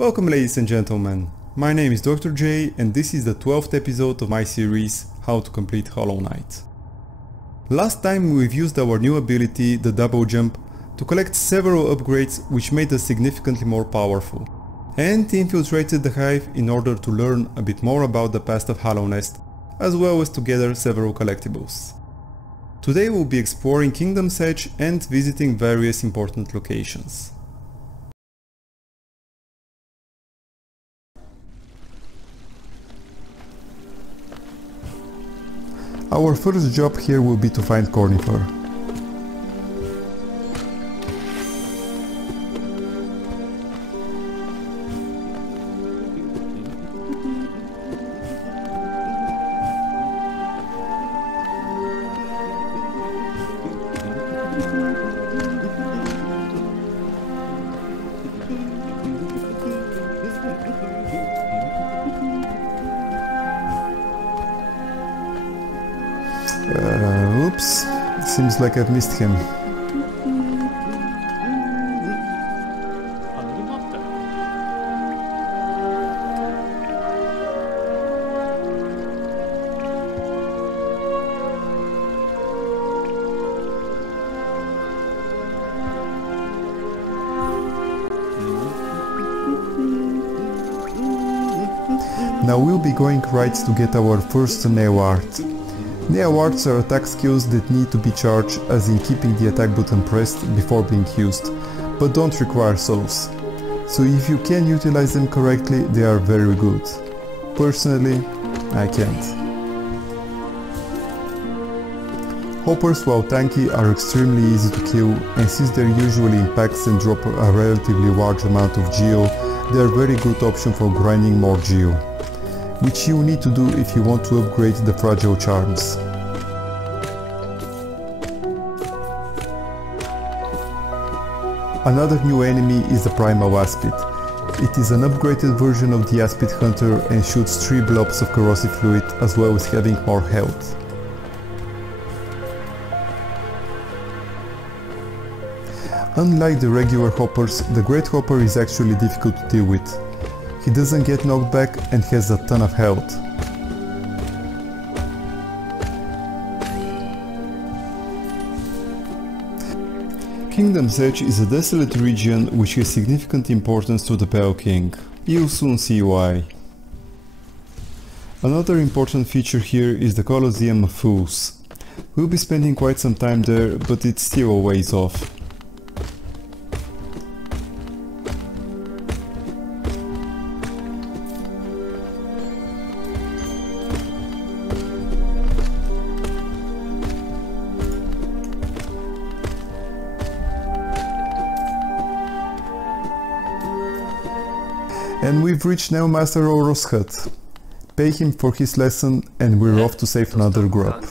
Welcome ladies and gentlemen, my name is dr.J and this is the 12th episode of my series How to Complete Hollow Knight. Last time we've used our new ability, the double jump, to collect several upgrades which made us significantly more powerful, and infiltrated the hive in order to learn a bit more about the past of Hallownest, as well as to gather several collectibles. Today we'll be exploring Kingdom's Edge and visiting various important locations. Our first job here will be to find Cornifer. Oops, seems like I've missed him. Now we'll be going right to get our first nail art. Nail arts are attack skills that need to be charged, as in keeping the attack button pressed before being used, but don't require souls. So if you can utilize them correctly, they are very good. Personally, I can't. Hoppers, while tanky, are extremely easy to kill, and since they're usually in packs and drop a relatively large amount of geo, they are a very good option for grinding more geo, which you need to do if you want to upgrade the fragile charms. Another new enemy is the Primal Aspid. It is an upgraded version of the Aspid Hunter and shoots 3 blobs of corrosive fluid, as well as having more health. Unlike the regular hoppers, the Great Hopper is actually difficult to deal with. He doesn't get knocked back and has a ton of health. Kingdom's Edge is a desolate region which has significant importance to the Pale King. You'll soon see why. Another important feature here is the Colosseum of Fools. We'll be spending quite some time there, but it's still a ways off. And we've reached now Master Oro's hut. Pay him for his lesson and we're off to save another grub.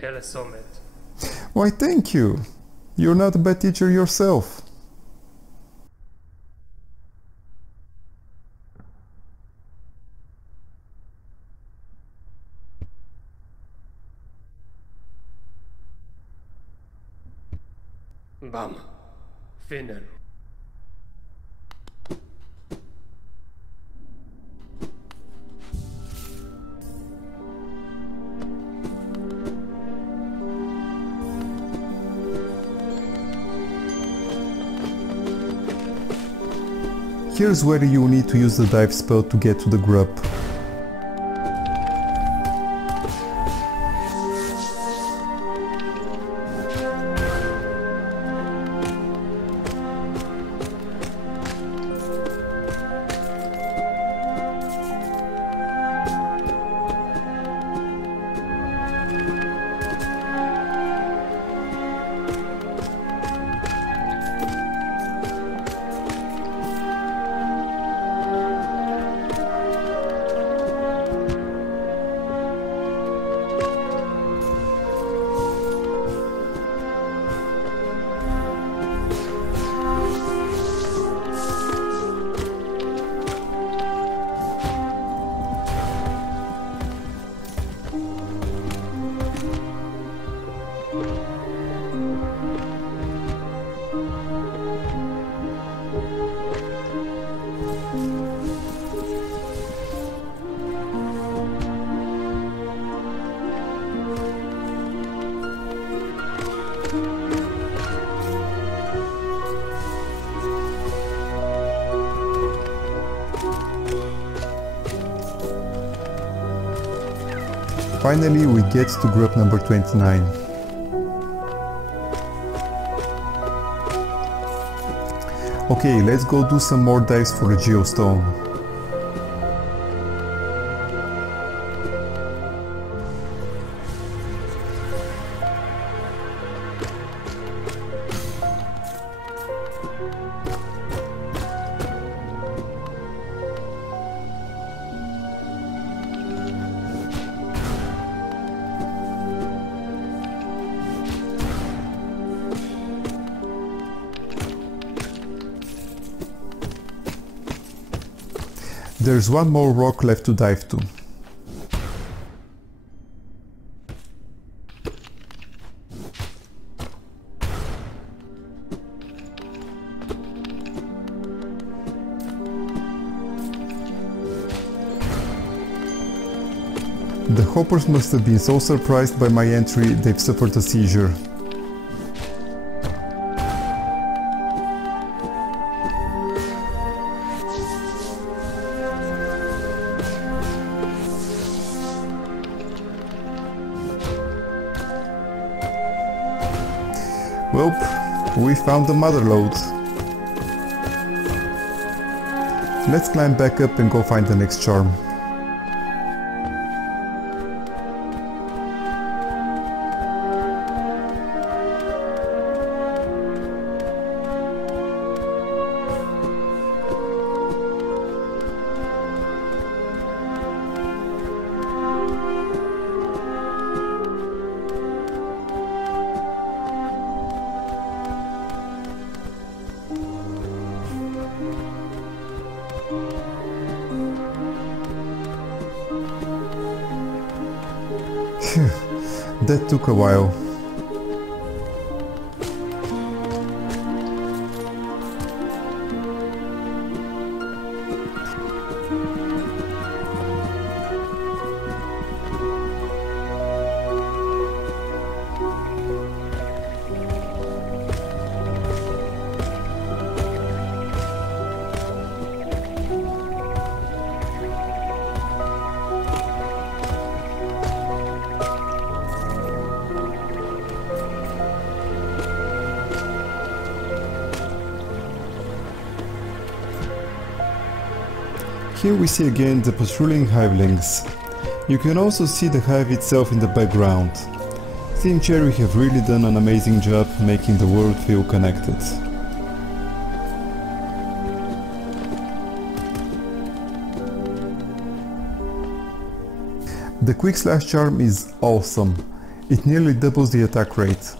Hallownest. Why, thank you. You're not a bad teacher yourself. Bam. Finnen. Here's where you need to use the dive spell to get to the grub. Finally we get to group number 29. Okay, let's go do some more dives for the geostone. There's one more rock left to dive to. The hoppers must have been so surprised by my entry they've suffered a seizure. Well, we found the mother lode. Let's climb back up and go find the next charm. That took a while. Here we see again the patrolling hivelings. You can also see the hive itself in the background. Team Cherry have really done an amazing job making the world feel connected. The quick slash charm is awesome. It nearly doubles the attack rate.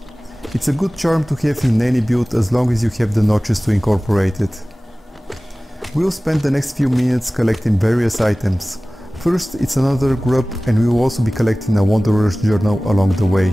It's a good charm to have in any build as long as you have the notches to incorporate it. We'll spend the next few minutes collecting various items. First, it's another grub and we will also be collecting a Wanderer's Journal along the way.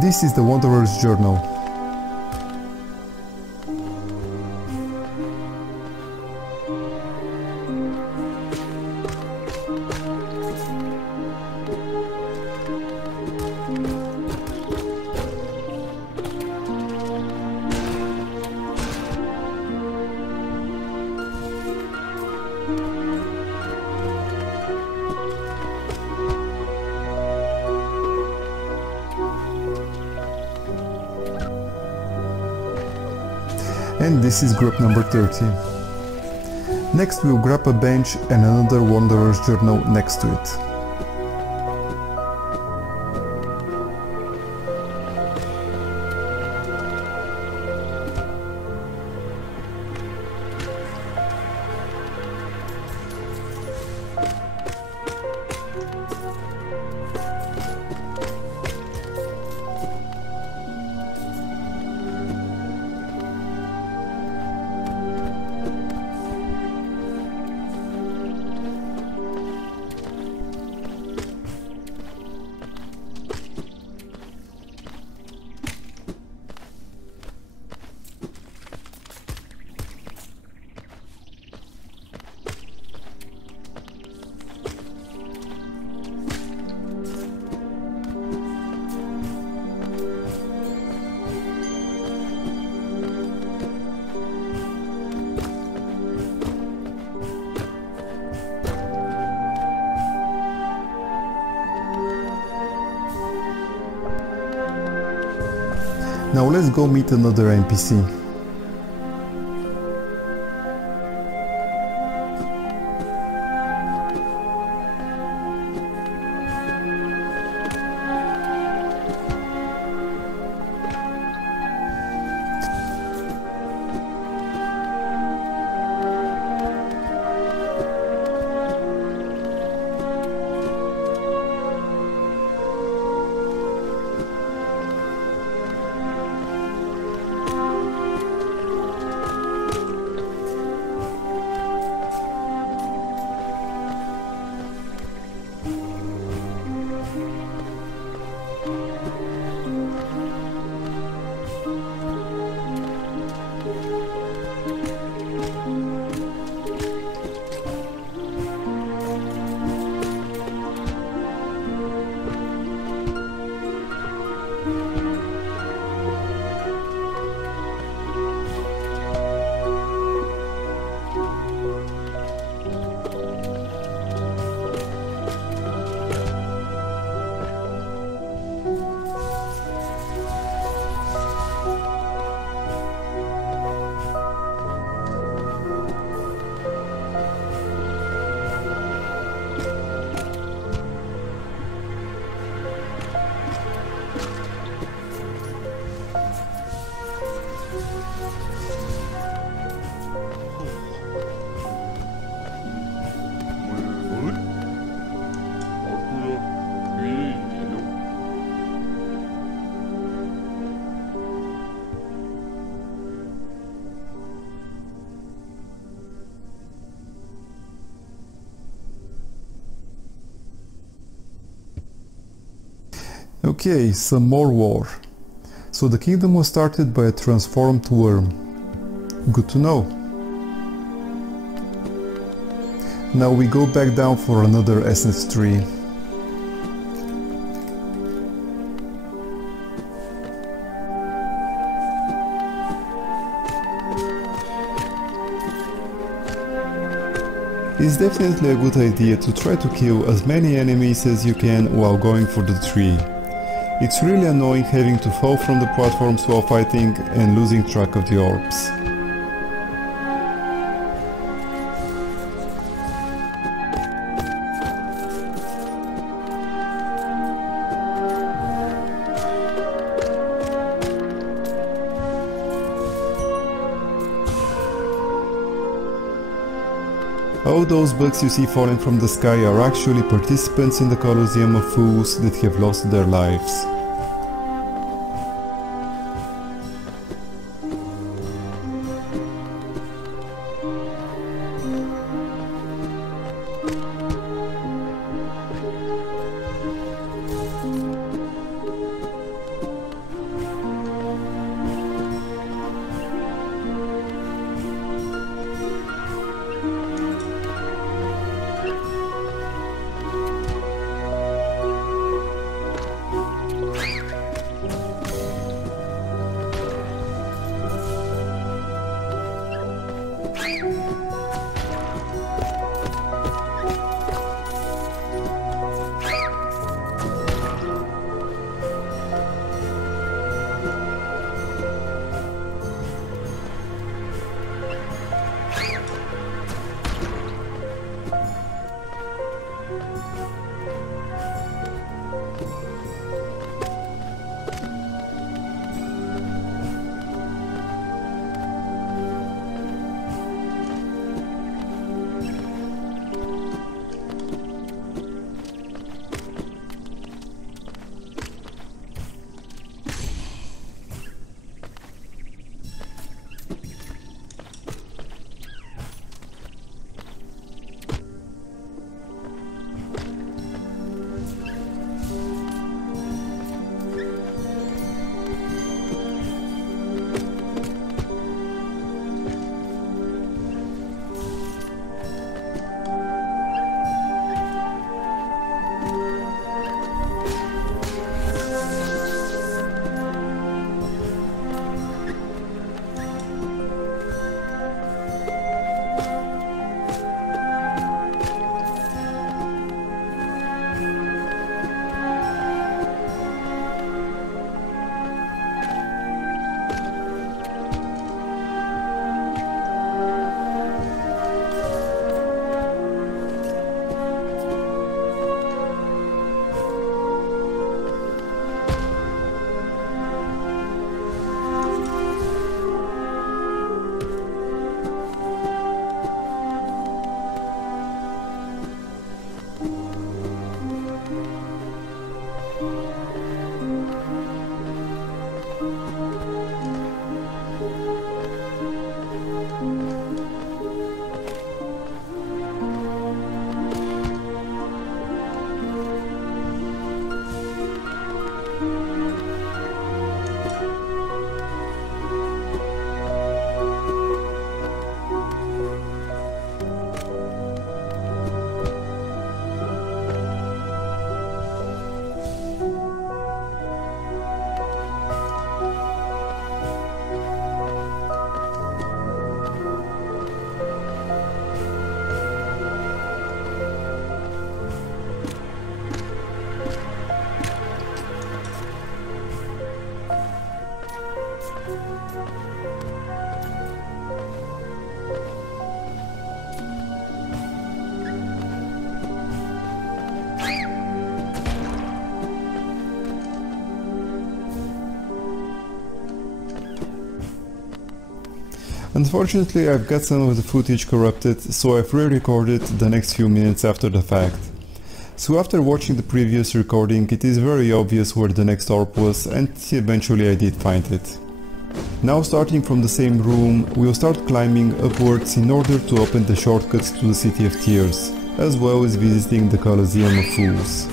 This is the Wanderer's Journal. And this is group number 30. Next we'll grab a bench and another Wanderer's Journal next to it. Now let's go meet another NPC. Okay, some more war. So the kingdom was started by a transformed worm. Good to know. Now we go back down for another essence tree. It's definitely a good idea to try to kill as many enemies as you can while going for the tree. It's really annoying having to fall from the platforms while fighting and losing track of the orbs. All those bugs you see falling from the sky are actually participants in the Colosseum of Fools that have lost their lives. Unfortunately, I've got some of the footage corrupted, so I've re-recorded the next few minutes after the fact. So after watching the previous recording, it is very obvious where the next orb was, and eventually I did find it. Now, starting from the same room, we'll start climbing upwards in order to open the shortcuts to the City of Tears, as well as visiting the Colosseum of Fools.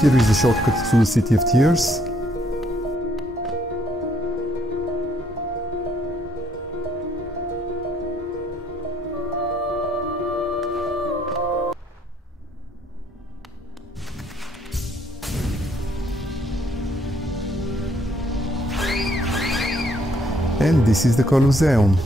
Here is the shortcut to the City of Tears. And this is the Colosseum.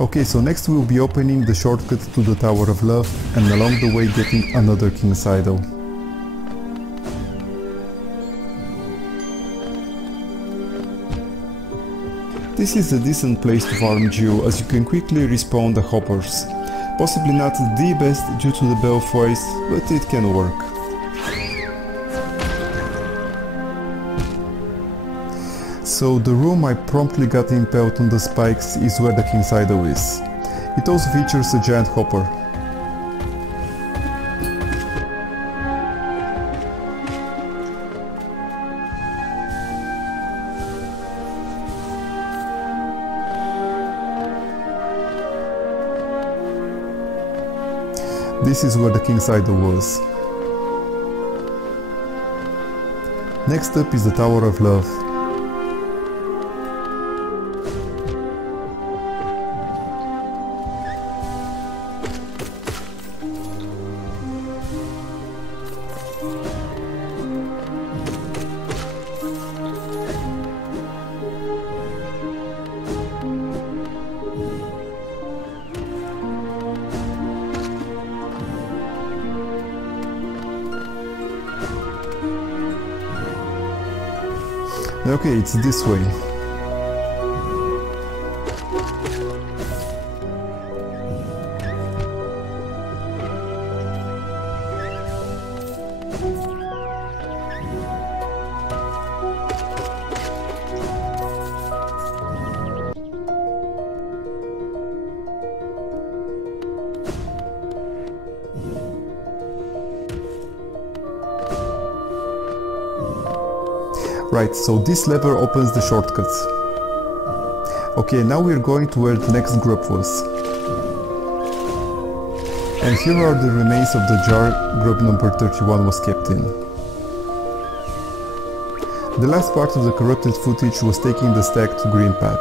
Okay, so next we'll be opening the shortcut to the Tower of Love and along the way getting another King's Idol. This is a decent place to farm Geo, as you can quickly respawn the hoppers. Possibly not the best due to the Belfries, but it can work. So the room I promptly got impaled on the spikes is where the King's Idol is. It also features a giant hopper. This is where the King's Idol was. Next up is the Tower of Love. Okay, it's this way. Right, so this lever opens the shortcuts. Okay, now we're going to where the next group was. And here are the remains of the jar group number 31 was kept in. The last part of the corrupted footage was taking the stack to Green Path.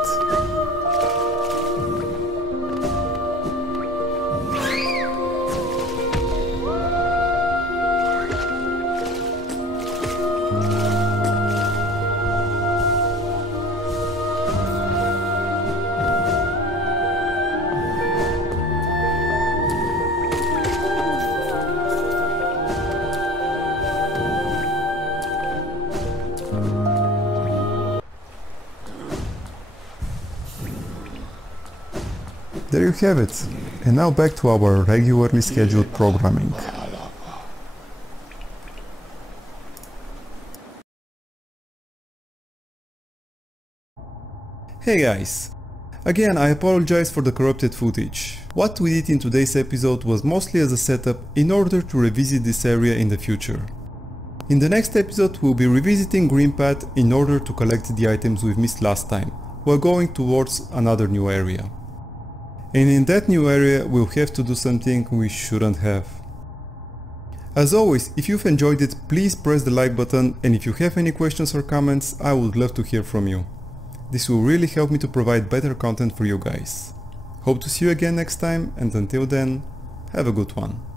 There you have it, and now back to our regularly scheduled programming. Hey guys! Again, I apologize for the corrupted footage. What we did in today's episode was mostly as a setup in order to revisit this area in the future. In the next episode we'll be revisiting Green Path in order to collect the items we've missed last time, while going towards another new area. And in that new area we'll have to do something we shouldn't have. As always, if you've enjoyed it, please press the like button, and if you have any questions or comments, I would love to hear from you. This will really help me to provide better content for you guys. Hope to see you again next time, and until then, have a good one.